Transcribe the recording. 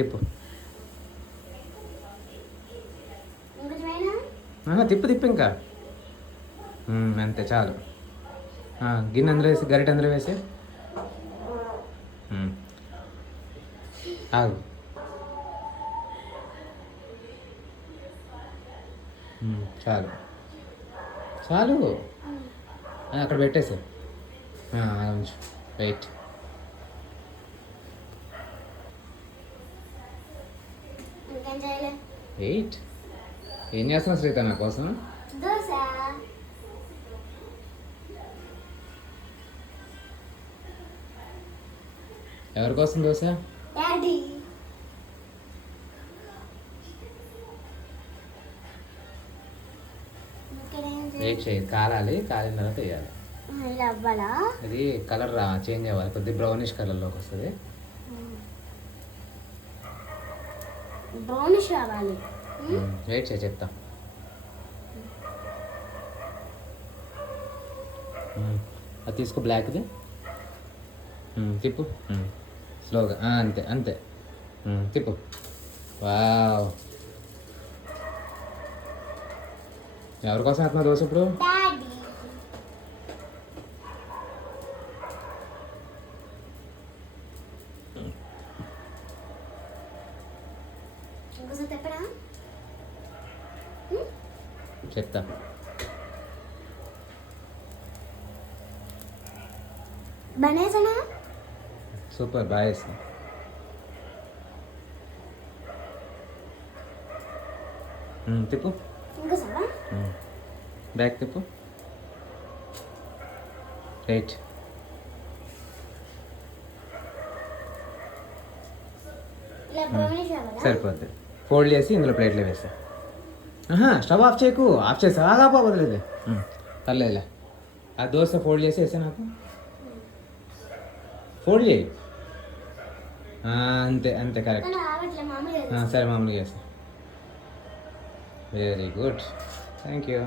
తిప్పు. ఇంకొంచెమైనా తిప్పు తిప్పు ఇంకా. అంతే చాలు. గిన్నె అందులో వేసి, గరిటె అందులో వేసి. ఆగు. చాలు చాలు. అక్కడ పెట్టేసి ఉంచు. వెయిట్. ఇంకేం చేయలే. వెయిట్. ఏం చేస్తున్నావు శ్రీత నా కోసం? దోశ. ఎవరి కోసం దోశ? డాడీ. వెయిట్ చేయి, కాలాలి. కాలిన తర్వాత వేయాలి. ఇలా అవ్వాలా? ఇది కలర్ చేంజ్ అవ్వాలి, కొద్దిగా బ్రౌనిష్ కలర్లోకి వస్తుంది. బ్రౌనిష్ కావాలి. వెయిట్ చేయి, చెప్తా. అది తీసుకో, బ్లాక్ది. తిప్పు స్లోగా. అంతే అంతే. తిప్పు. వావ్. ఎవరి కోసం వేస్తున్నావు దోశ ఇప్పుడు? డాడీ. ఇంకోసారి తెప్పడా? చెప్తా. బనేసనా? సూపర్, బాగా వేస్తా. తిప్పు. ఇంకోసారా? బ్యాక్ తిప్పు. రైట్. ఇలా బ్రౌనిష్ కావాలా? సరిపోద్ది. ఫోల్డ్ చేసి ఇందులో ప్లేట్లో వేసా. స్టవ్ ఆఫ్ చేయకు. ఆఫ్ చేసి ఆగా వదిలేదు. పర్లేదులే. ఆ దోశ ఫోల్డ్ చేసి వేసా నాకు. ఫోల్డ్ చేయి. అంతే అంతే, కరెక్ట్. కానీ రావట్లే, మామూలుగా సరే, మామూలుగా చేస్తా. Very good, thank you.